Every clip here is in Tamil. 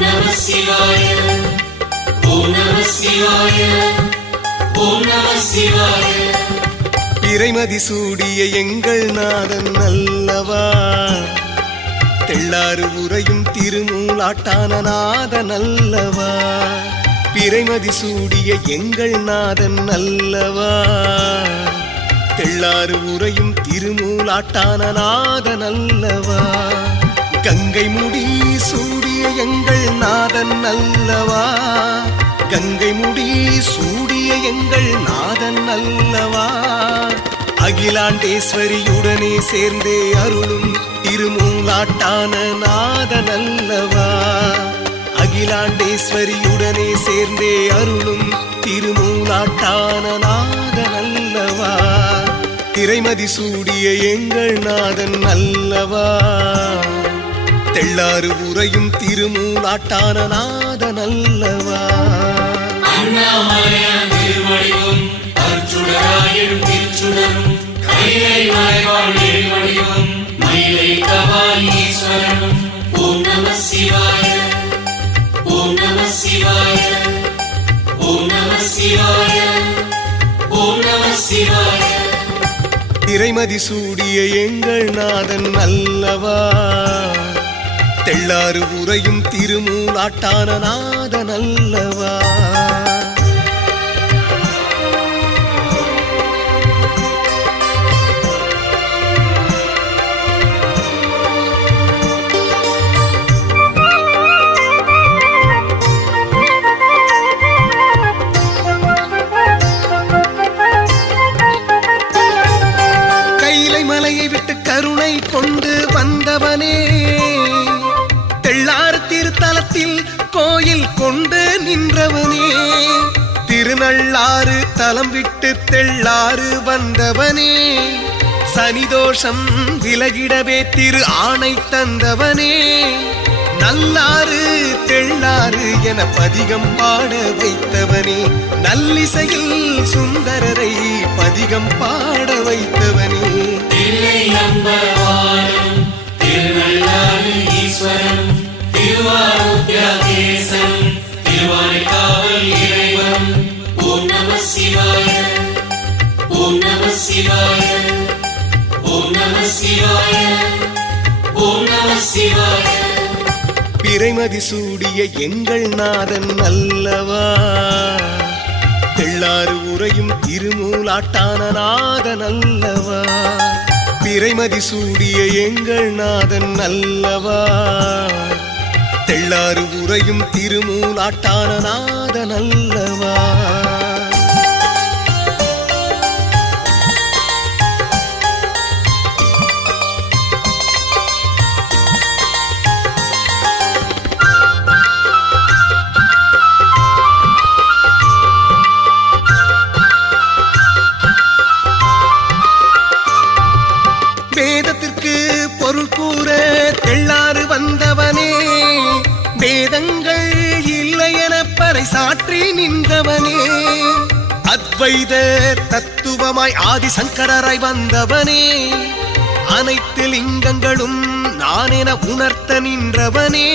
Namah Shivaya, Om Namah Shivaya, Om Namah Shivaya. இறைமதி சூடிய எங்கள் நாதன் அல்லவா, தெள்ளாறு உரையும் திருமூலாட்டான நாதன் அல்லவா. பிறைமதி சூடிய எங்கள் நாதன் அல்லவா, தெள்ளாறு உரையும் திருமூலாட்டான நாதன் அல்லவா. கங்கை முடி சூடிய எங்கள் நாதன் அல்லவா, கங்கை முடி சூடிய எங்கள் நாதன் அல்லவா. அகிலாண்டேஸ்வரியுடனே சேர்ந்தே அருளும் திருமூலாட்டான நாதன் அல்லவா. அகிலாண்டேஸ்வரியுடனே சேர்ந்தே அருளும் திருமூலாட்டான நாதன் அல்லவா. இறைமதி சூடிய எங்கள் நாதன் அல்லவா, தெள்ளாறு உரையும் திருமூலாட்டான நாதன் அல்லவா. அண்ணாமலையான் திருவடிவும் அருட்சுடராயிடும் திருச்சுடரும் கைலை மலைவாழ் ஏழ்வடிவும் மயிலை கபாலி ஈஸ்வரனும். ஓம் நம சிவாய, ஓம் நம சிவாய, ஓம் நம சிவாய, ஓம் நம சிவாய. இறைமதி சூடிய எங்கள் நாதன் அல்லவா, தெள்ளாறு உரையும் திருமூலாட்டான நாதன் அல்லவா. மலையை விட்டு கருணை கொண்டு வந்தவனே, தெள்ளாறு திருத்தலத்தில் கோயில் கொண்டு நின்றவனே. திருநள்ளாறு தலம் விட்டு தெள்ளாறு வந்தவனே, சனிதோஷம் விலகிடவே திரு ஆணை தந்தவனே. நல்லாறு தெள்ளாறு என பதிகம் பாட வைத்தவனே, நல்லிசையில் சுந்தரரை பதிகம் பாட வைத்தவனே. தில்லை அம்பலவாணன் திருநள்ளாறு ஈஸ்வரன், திருவாரூர்யாகேசன் திருவானைக்காவல் இறைவன். ஓம் நம சிவாய, ஓம் நம சிவாய, ஓம் நம சிவாய, ஓம் நம சிவாய. பிறைமதி சூடிய எங்கள் நாதன் அல்லவா, தெள்ளாறு உரையும் திருமூலாட்டான நாதன் அல்லவா. பிறைமதி சூடிய எங்கள் நாதன் அல்லவா, தெள்ளாறு உரையும் திருமூலாட்டான நாதன் அல்லவா. வேதத்திற்கு பொருள் கூற தெள்ளாறு வந்தவனே, வேதங்கள் இல்லை என பறை சாற்றி நின்றவனே. அத்வைத தத்துவமாய் ஆதிசங்கராய் வந்தவனே, அனைத்து லிங்கங்களும் நான் என உணர்த்த நின்றவனே.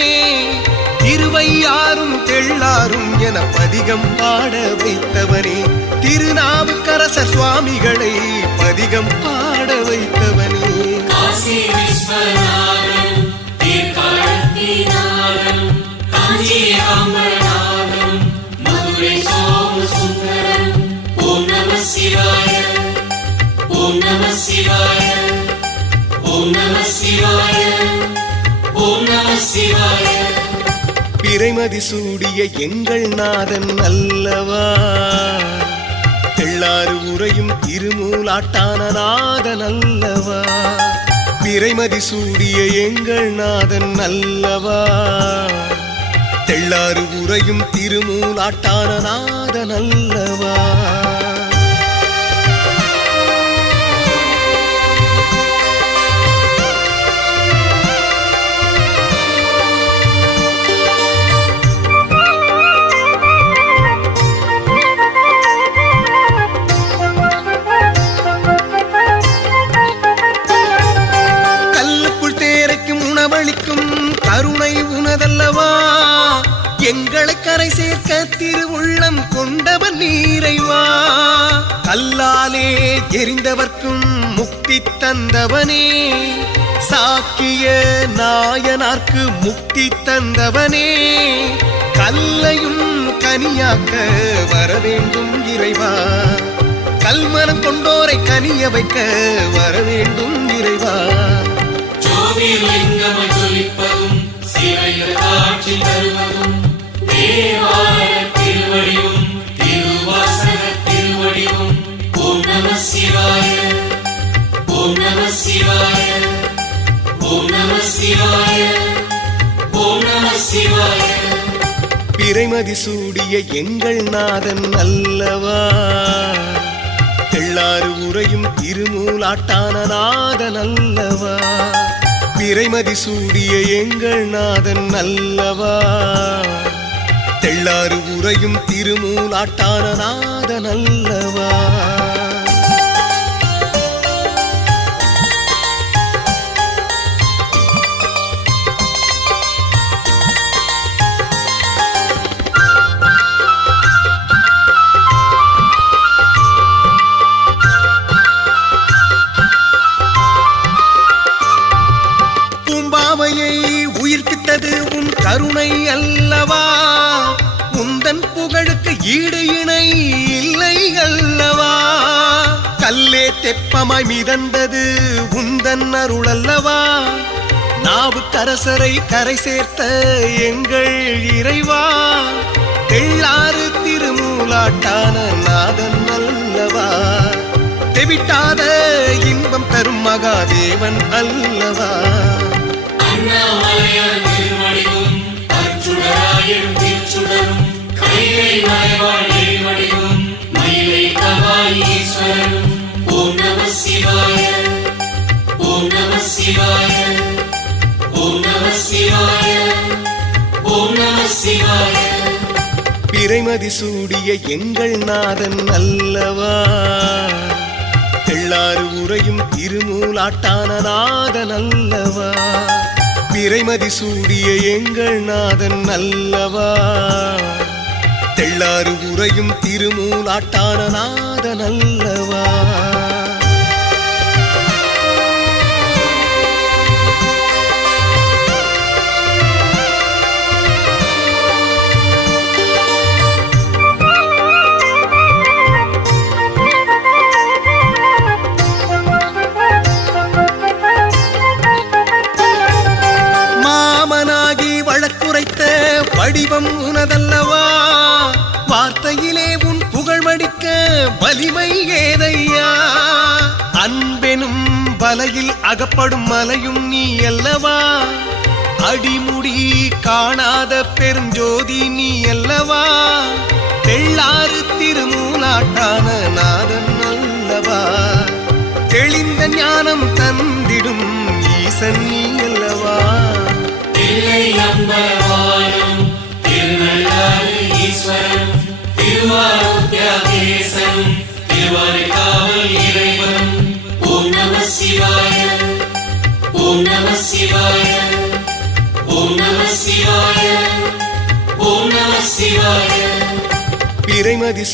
திருவையாரும் தெள்ளாரும் என பதிகம் பாட வைத்தவனே, திருநாவுக்கரசர் சுவாமிகளை பதிகம் பாட வைத்தவனே. காசி விஸ்வநாதன் தீர்க்காழத்திநாதன், காஞ்சி அம்பலநாதன், மதுரை சோமசுந்தரன். ஓம் நம சிவாய, ஓம் நம சிவாய, ஓம் நம சிவாய, ஓம் நம சிவாய. பிறைமதி சூடிய எங்கள் நாதன் அல்லவா, தெள்ளாறு உரையும் திருமூலாட்டான நாதன் அல்லவா. பிறைமதி சூடிய எங்கள் நாதன் அல்லவா, தெள்ளாறு உரையும் திருமூலாட்டான நாதன் அல்லவா. கருணை உனதல்லவா, முள்ளாலே எரிந்தவர்க்கும் முக்தி தந்தவனே, சாக்கிய நாயனார்க்கு முக்தி தந்தவனே, கல்லையும் கனியாக்க வரவேண்டும் இறைவா, கல்மனம் கொண்டோரை கனிய வைக்க வரவேண்டும் இறைவா. ஜோதிர்லிங்கமாய் ஜொலிப்பதும் சிறையில் காட்சி தருவதும் தேவார திருவடிவும் திருவாசக திருவடிவும். ஓம் நம சிவாய, ஓம் நம சிவாய, ஓம் நம சிவாய, ஓம் நம சிவாய. பிறைமதி சூடிய எங்கள் நாதன் அல்லவா, தெள்ளாறு உரையும் திருமூலாட்டான நாதன் அல்லவா. பிறைமதி சூடிய எங்கள் நாதன் அல்லவா, தெள்ளாறு உரையும் திருமூலாட்டான நாதன் அல்லவா. உயிர்ப்பித்தது உன் கருணை அல்லவா, உந்தன் புகழுக்கு ஈடு இணை இல்லை அல்லவா. கல்லே தெப்பமாய் மிதந்தது உந்தன் அருள் அல்லவா, நாவுக்கரசரை கரை சேர்த்த எங்கள் இறைவா, தெள்ளாறு திருமூலாட்டான நாதன் அல்லவா, தெவிட்டாத இன்பம் தரும் மகாதேவன் அல்லவா. அண்ணாமலையார் திருவடிவும் அருட்சுடராயிரும் திருச்சுடரும் கைலை மலைவாழ் நெறிவடிவும் மயிலை தவாய் ஈஸ்வரனும். ஓம் நம சிவாய, ஓம் நம சிவாய, ஓம் நம சிவாய, ஓம் நம சிவாய. பிறைமதி சூடிய எங்கள் நாதன் அல்லவா, தெள்ளாறு உரையும் திருமூலாட்டான நாதன் அல்லவா. பிறைமதி சூடிய எங்கள் நாதன் அல்லவா, தெள்ளாறு உரையும் திருமூலாட்டான நாதன் அல்லவா. வடிவம் உனதல்லவா, வார்த்தையிலே உன் புகழ் மடிக்க வலிமை ஏதையா. அன்பெனும் வலையில் அகப்படும் மலையும் நீ அல்லவா, அடிமுடி காணாத பெருஞ்சோதி நீ அல்லவா, தெள்ளாறு திருமூலாட்டான நாதன் அல்லவா, தெளிந்த ஞானம் தந்திடும் ஈசன் நீ அல்லவா. தில்லையம்பலவானும் திருநள்ளாறு ஈஸ்வரனும் திருவாரூர்த்தியாகேசனும் திருவானைக்காவல் இறைவனும். ஓம் நம சிவாய, ஓம் நம சிவாய, ஓம் நம சிவாய, ஓம் நம சிவாய. பிறைமதி